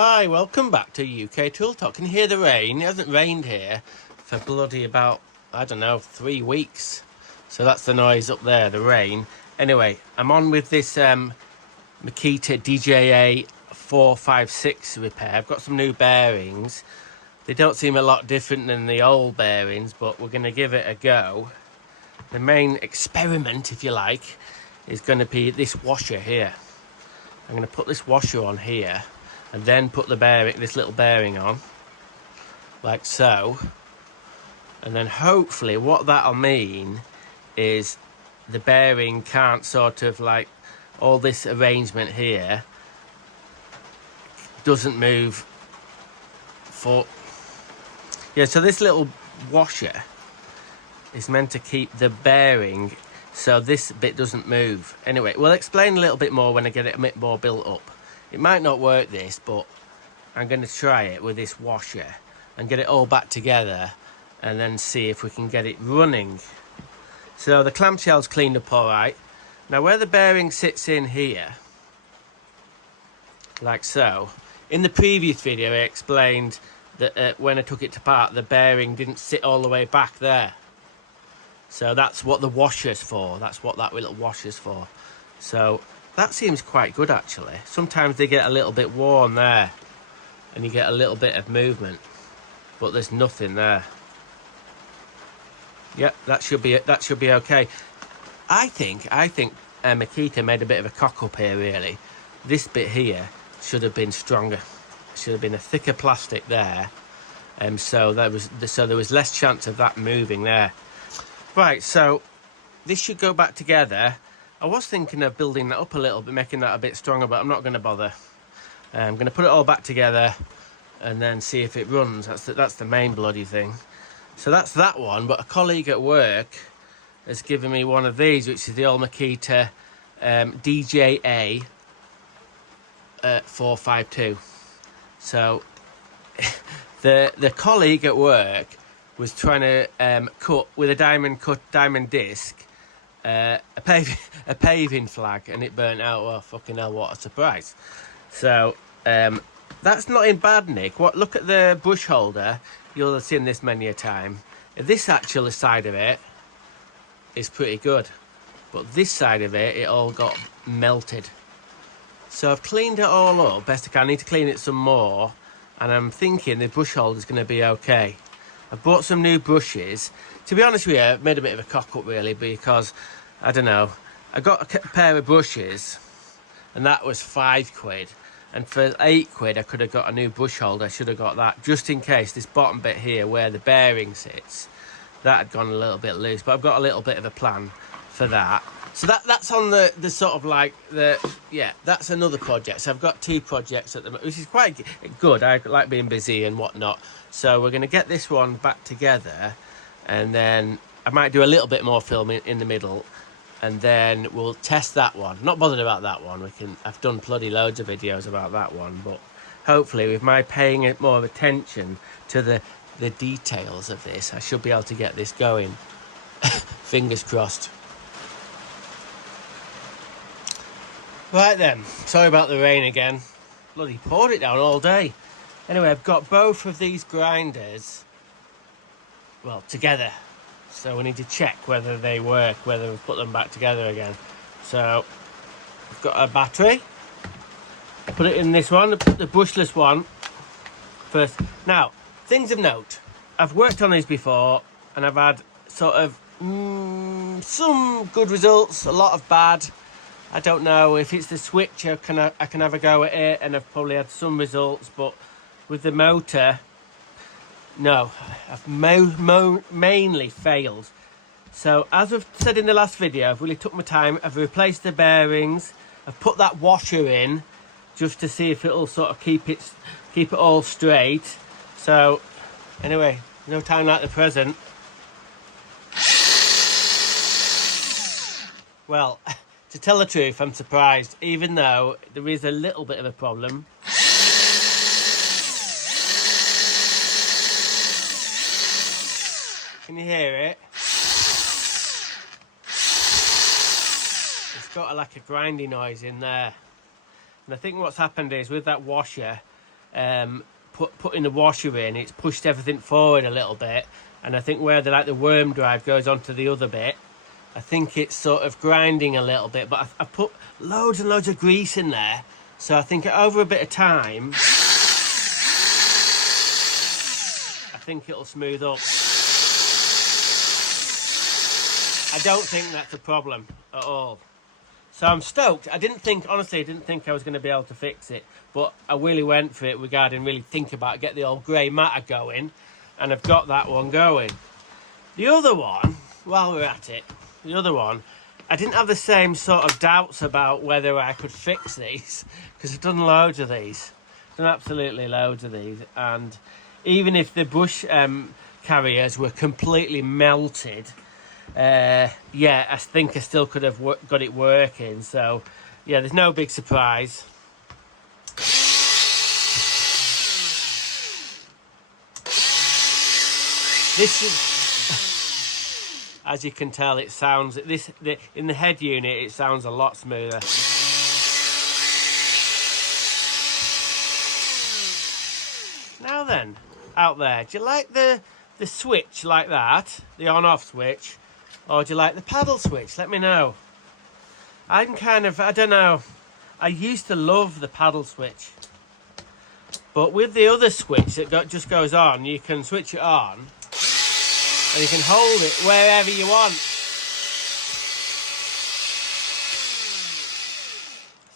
Hi, welcome back to UK Tool Talk. Can you hear the rain? It hasn't rained here for bloody about, I don't know, 3 weeks. So that's the noise up there, the rain. Anyway, I'm on with this Makita gda456 repair. I've got some new bearings. They don't seem a lot different than the old bearings, but we're going to give it a go. The main experiment, if you like, is going to be this washer here. I'm going to put this washer on here and then put the bearing, this little bearing on, like so. And then hopefully what that'll mean is the bearing can't sort of like, all this arrangement here doesn't move for, yeah, so this little washer is meant to keep the bearing so this bit doesn't move. Anyway, we'll explain a little bit more when I get it a bit more built up. It might not work this, but I'm going to try it with this washer and get it all back together and then see if we can get it running. So the clamshell's cleaned up all right. Now where the bearing sits in here, like so, in the previous video I explained that when I took it apart, the bearing didn't sit all the way back there. So that's what the washer's for. That's what that little washer's for. So that seems quite good actually. Sometimes they get a little bit worn there and you get a little bit of movement, but there's nothing there. Yep, that should be okay. I think Makita made a bit of a cock up here really. This bit here should have been stronger. Should have been a thicker plastic there, so there was less chance of that moving there. Right, so this should go back together. I was thinking of building that up a little bit, making that a bit stronger, but I'm not going to bother. I'm going to put it all back together and then see if it runs. That's the main bloody thing. So that's that one, but a colleague at work has given me one of these, which is the old Makita DJA 452. So the colleague at work was trying to cut with a diamond disc a paving flag, and it burnt out. Well, fucking hell, what a surprise. So that's not in bad nick. Look at the brush holder. You'll have seen this many a time. This actual side of it is pretty good, but this side of it all got melted. So I've cleaned it all up best I can. I need to clean it some more, and I'm thinking the brush holder is going to be okay. I've bought some new brushes. To be honest with you, I've made a bit of a cock up really, because I don't know, I got a pair of brushes and that was £5, and for £8 I could have got a new brush holder. I should have got that just in case this bottom bit here where the bearing sits, that had gone a little bit loose, but I've got a little bit of a plan for that. So that's on the sort of like yeah, that's another project. So I've got 2 projects at the moment, which is quite good. I like being busy and whatnot. So we're going to get this one back together, and then I might do a little bit more filming in the middle, and then we'll test that one. Not bothered about that one. I've done bloody loads of videos about that one, but hopefully with my paying it more attention to the details of this, I should be able to get this going. Fingers crossed. Right then, sorry about the rain again. Bloody poured it down all day. Anyway, I've got both of these grinders, well, together. So we need to check whether they work, whether we've put them back together again. So I've got a battery. Put it in this one, the brushless one first. Now, things of note. I've worked on these before and I've had sort of some good results, a lot of bad. I don't know if it's the switch. I can have a go at it, and I've probably had some results, but with the motor, no, I've mainly failed. So as I've said in the last video, I've really took my time. I've replaced the bearings. I've put that washer in just to see if it'll sort of keep it all straight. So anyway, no time like the present. Well, to tell the truth, I'm surprised, even though there is a little bit of a problem. Can you hear it? It's got like a grinding noise in there. And I think what's happened is with that washer, putting the washer in, it's pushed everything forward a little bit, and I think where the worm drive goes onto the other bit, I think it's sort of grinding a little bit, but I put loads and loads of grease in there, so I think over a bit of time I think it'll smooth up. I don't think that's a problem at all. So I'm stoked. Honestly, I didn't think I was going to be able to fix it, but I really went for it regarding really think about it, get the old grey matter going, and I've got that one going. The other one, while we're at it, the other one, I didn't have the same sort of doubts about whether I could fix these, because I've done loads of these. Done absolutely loads of these, and even if the brush carriers were completely melted, yeah, I think I still could have got it working. So yeah, there's no big surprise. This is, as you can tell, it sounds in the head unit it sounds a lot smoother. Now then, out there, do you like the switch like that, the on-off switch? Or do you like the paddle switch? Let me know. I'm kind of, I don't know. I used to love the paddle switch. But with the other switch that just goes on, you can switch it on. And you can hold it wherever you want.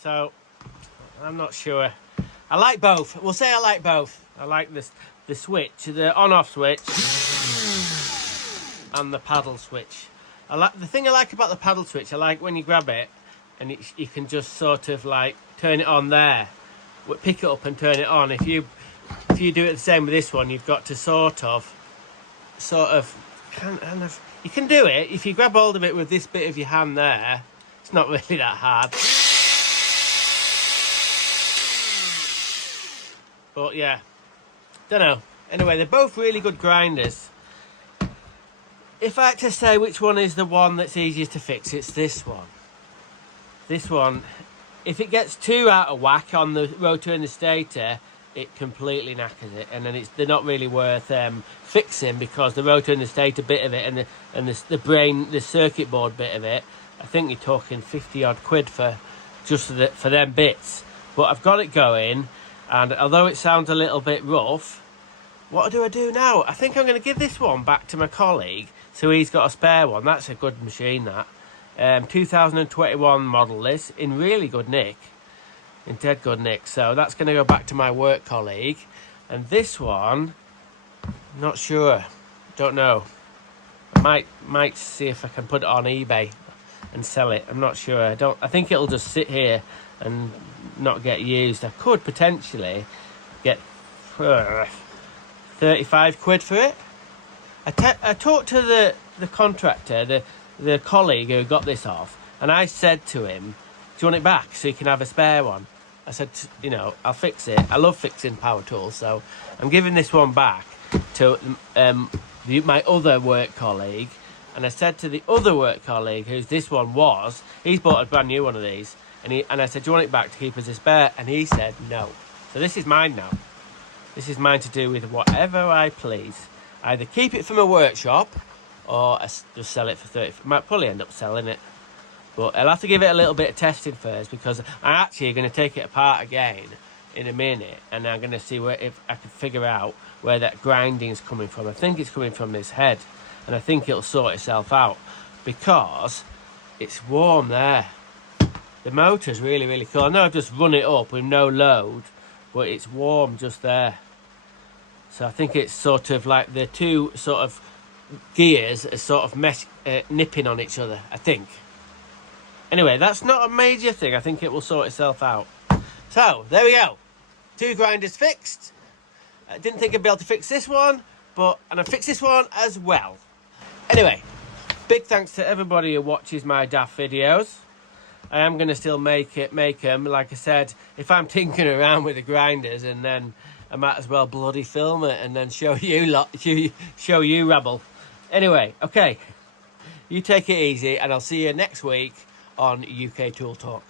So, I'm not sure. I like both. We'll say I like both. I like the switch, the on-off switch. And the paddle switch. The thing I like about the paddle switch, I like when you grab it and you can just sort of like turn it on there, pick it up and turn it on. If you do it the same with this one, you've got to sort of you can do it if you grab hold of it with this bit of your hand there. It's not really that hard. But yeah, don't know. Anyway, they're both really good grinders. If I had to say which one is the one that's easiest to fix, it's this one. This one, if it gets too out of whack on the rotor and the stator, it completely knackers it, and then they're not really worth fixing, because the rotor and the stator bit of it and the circuit board bit of it, I think you're talking 50 odd quid for them bits. But I've got it going, and although it sounds a little bit rough, what do I do now? I think I'm going to give this one back to my colleague, so he's got a spare one. That's a good machine, that. 2021 model, this, in really good nick. In dead good nick. So that's going to go back to my work colleague. And this one, not sure. Don't know. I might see if I can put it on eBay and sell it. I'm not sure. I think it'll just sit here and not get used. I could potentially get 35 quid for it. I talked to the contractor, the colleague who got this off, and I said to him, do you want it back so you can have a spare one? I said, you know, I'll fix it. I love fixing power tools, so I'm giving this one back to my other work colleague. And I said to the other work colleague, who's this one was, he's bought a brand new one of these, and I said, do you want it back to keep as a spare? And he said no. So this is mine now. This is mine to do with whatever I please. Either keep it from a workshop, or just sell it for 30. I might probably end up selling it, but I'll have to give it a little bit of testing first, because I'm actually going to take it apart again in a minute, and I'm going to see if I can figure out where that grinding is coming from. I think it's coming from this head, and I think it'll sort itself out because it's warm there. The motor's really, really cool. I know I've just run it up with no load, but it's warm just there. So I think it's sort of like the two sort of gears are sort of nipping on each other, I think. Anyway, that's not a major thing. I think it will sort itself out. So, there we go. 2 grinders fixed. I didn't think I'd be able to fix this one, and I fixed this one as well. Anyway, big thanks to everybody who watches my daft videos. I am going to still make them. Like I said, if I'm tinkering around with the grinders, and then I might as well bloody film it and then show you rabble. Anyway, okay. You take it easy, and I'll see you next week on UK Tool Talk.